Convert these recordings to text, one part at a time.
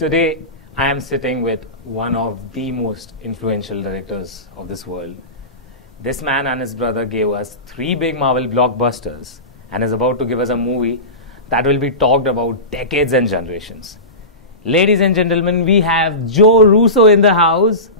Today, I am sitting with one of the most influential directors of this world. This man and his brother gave us 3 big Marvel blockbusters and is about to give us a movie that will be talked about decades and generations. Ladies and gentlemen, we have Joe Russo in the house.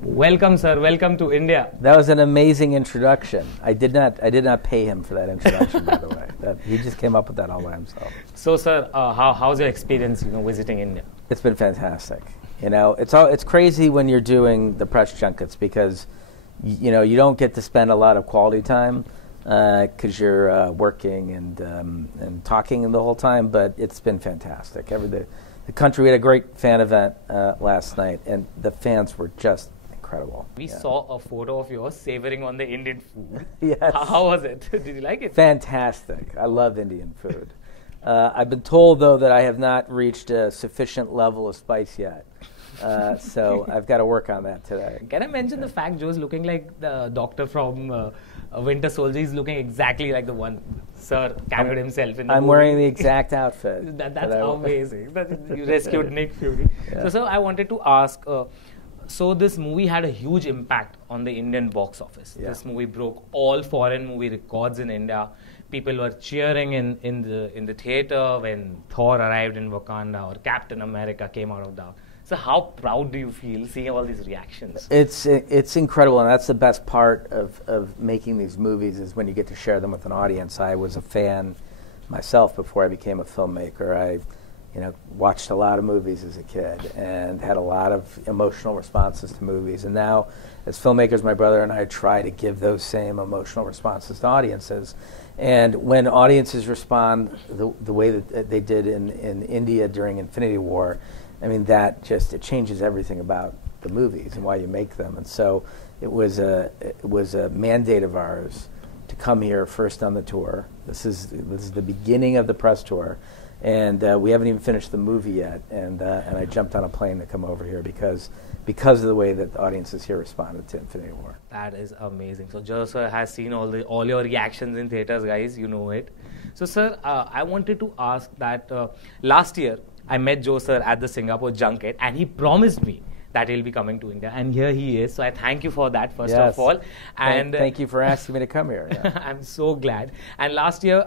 Welcome, sir. Welcome to India. That was an amazing introduction. I did not pay him for that introduction, by the way. He just came up with that all by himself. So, sir, how's your experience, visiting India? It's been fantastic. It's crazy when you're doing the press junkets because, you don't get to spend a lot of quality time because you're working and talking the whole time. But it's been fantastic. The country, we had a great fan event last night, and the fans were just incredible. We saw a photo of yours savoring on the Indian food. Yes. How was it? Did you like it? Fantastic. I love Indian food. I've been told, though, that I have not reached a sufficient level of spice yet. So I've got to work on that today. Can I mention the fact Joe's looking like the doctor from Winter Soldier? He's looking exactly like the one Sir carried himself in the I'm movie. wearing the exact outfit. That's amazing. You rescued Nick Fury. Yeah. So, sir, I wanted to ask, so this movie had a huge impact on the Indian box office. Yeah. This movie broke all foreign movie records in India. People were cheering in the theater when Thor arrived in Wakanda or Captain America came out of the... So how proud do you feel seeing all these reactions? It's incredible, and that's the best part of making these movies is when you get to share them with an audience. I was a fan myself before I became a filmmaker. I watched a lot of movies as a kid and had a lot of emotional responses to movies. And now, as filmmakers, my brother and I try to give those same emotional responses to audiences. And when audiences respond the way that they did in India during Infinity War, I mean, it changes everything about the movies and why you make them. And so it was a mandate of ours to come here first on the tour. This is the beginning of the press tour. And we haven't even finished the movie yet, and I jumped on a plane to come over here because of the way that the audiences here responded to Infinity War. That is amazing. So Joe sir has seen all your reactions in theaters, guys. You know it. So sir, I wanted to ask that last year I met Joe sir at the Singapore junket, and he promised me that he'll be coming to India, and here he is. So I thank you for that, first of all. And thank you for asking me to come here. Yeah. I'm so glad. And last year,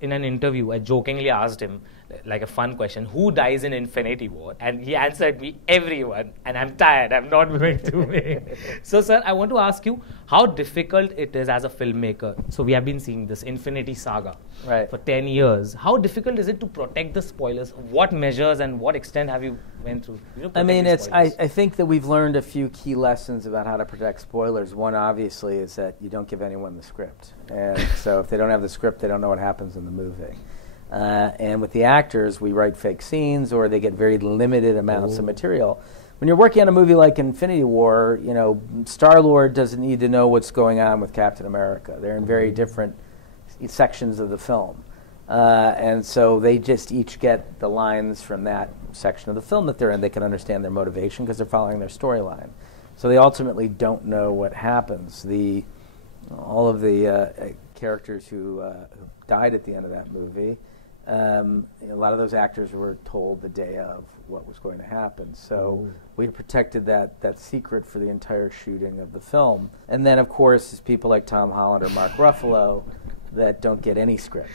in an interview, I jokingly asked him, like a fun question, who dies in Infinity War? And he answered me, everyone. And I'm tired. I'm not going to make. So, sir, I want to ask you how difficult it is as a filmmaker. So we have been seeing this Infinity Saga for 10 years. How difficult is it to protect the spoilers? What measures and what extent have you went through? I mean, I think that we've learned a few key lessons about how to protect spoilers. One, obviously, is that you don't give anyone the script. And so if they don't have the script, they don't know what happens in the movie. And with the actors, we write fake scenes or they get very limited amounts of material. When you're working on a movie like Infinity War, Star-Lord doesn't need to know what's going on with Captain America. They're in very different sections of the film. And so they just each get the lines from that section of the film that they're in. They can understand their motivation because they're following their storyline. So they ultimately don't know what happens. All of the characters who died at the end of that movie, a lot of those actors were told the day of what was going to happen. So we protected that secret for the entire shooting of the film. And then, of course, there's people like Tom Holland or Mark Ruffalo that don't get any script.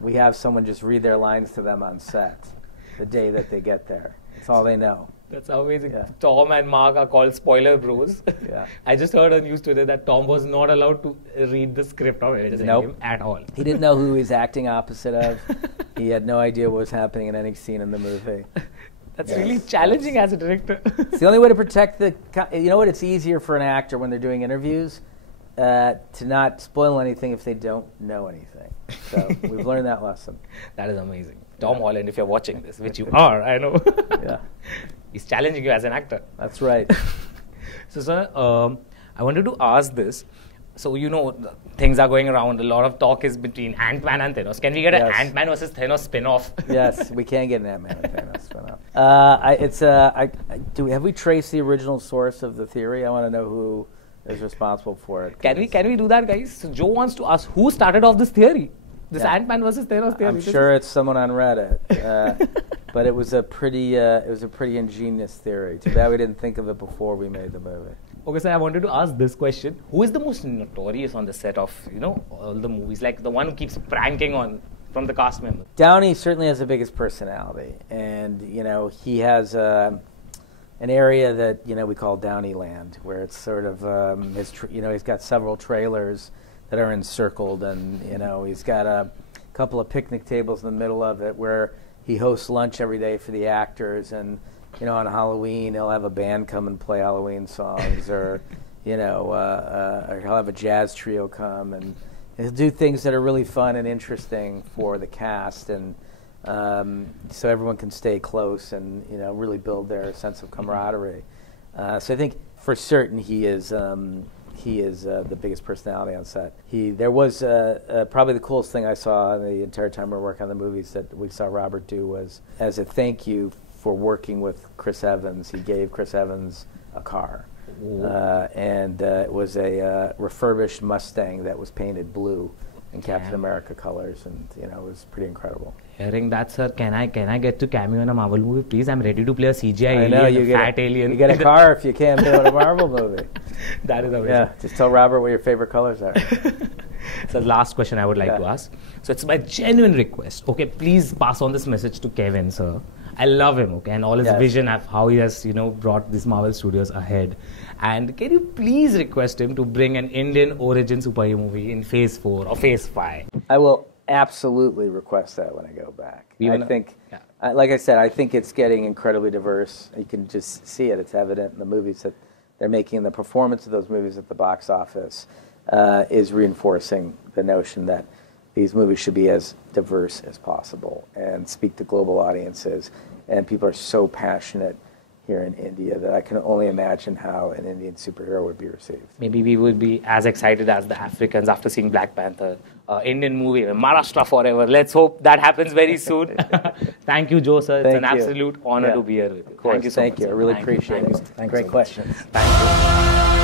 We have someone just read their lines to them on set the day that they get there. That's all they know. That's amazing. Yeah. Tom and Mark are called spoiler bros. Yeah. I just heard on news today that Tom was not allowed to read the script of it at all. He didn't know who he was acting opposite of. He had no idea what was happening in any scene in the movie. That's really challenging as a director. It's the only way to protect it's easier for an actor when they're doing interviews to not spoil anything if they don't know anything. So we've learned that lesson. That is amazing. Tom Holland, if you're watching this, which you are, I know. Yeah. He's challenging you as an actor. That's right. So, sir, I wanted to ask this. So, things are going around. A lot of talk is between Ant-Man and Thanos. Can we get an Ant-Man versus Thanos spin-off? Yes, we can get an Ant-Man and Thanos spin-off. Have we traced the original source of the theory? I want to know who is responsible for it. Can we do that, guys? So Joe wants to ask who started off this theory. This Ant-Man versus Thanos theory. I'm sure it's someone on Reddit, but it was a pretty ingenious theory. Too bad we didn't think of it before we made the movie. Okay, so I wanted to ask this question: who is the most notorious on the set of all the movies? Like the one who keeps pranking on from the cast members. Downey certainly has the biggest personality, and he has an area that we call Downeyland, where it's sort of he's got several trailers that are encircled, and he's got a couple of picnic tables in the middle of it where he hosts lunch every day for the actors, and on Halloween he'll have a band come and play Halloween songs, or or he'll have a jazz trio come, and he'll do things that are really fun and interesting for the cast, and so everyone can stay close and really build their sense of camaraderie. So I think for certain he is the biggest personality on set. There was probably the coolest thing I saw the entire time we were working on the movies that we saw Robert do was, as a thank you for working with Chris Evans, he gave Chris Evans a car. And it was a refurbished Mustang that was painted blue in Captain America colors, and it was pretty incredible. Hearing that, sir, can I get to cameo in a Marvel movie, please? I'm ready to play a CGI alien, fat alien. You get a car if you cameo in a Marvel movie. That is amazing. Yeah, just tell Robert what your favorite colors are. So the last question I would like to ask. So it's my genuine request. Okay, please pass on this message to Kevin, sir. I love him, okay, and all his vision of how he has, brought this Marvel Studios ahead. And can you please request him to bring an Indian origin superhero movie in Phase 4 or Phase 5? I will absolutely request that when I go back. I think, like I said, I think it's getting incredibly diverse. You can just see it. It's evident in the movies that they're making. The performance of those movies at the box office is reinforcing the notion that these movies should be as diverse as possible and speak to global audiences. And people are so passionate here in India that I can only imagine how an Indian superhero would be received. Maybe we would be as excited as the Africans after seeing Black Panther. Indian movie, Maharashtra forever. Let's hope that happens very soon. Thank you, Joe, sir. It's an absolute honor to be here with you. Of course. Thank you so much. Thank you. I really appreciate it. Thank Great you so questions. Thank you.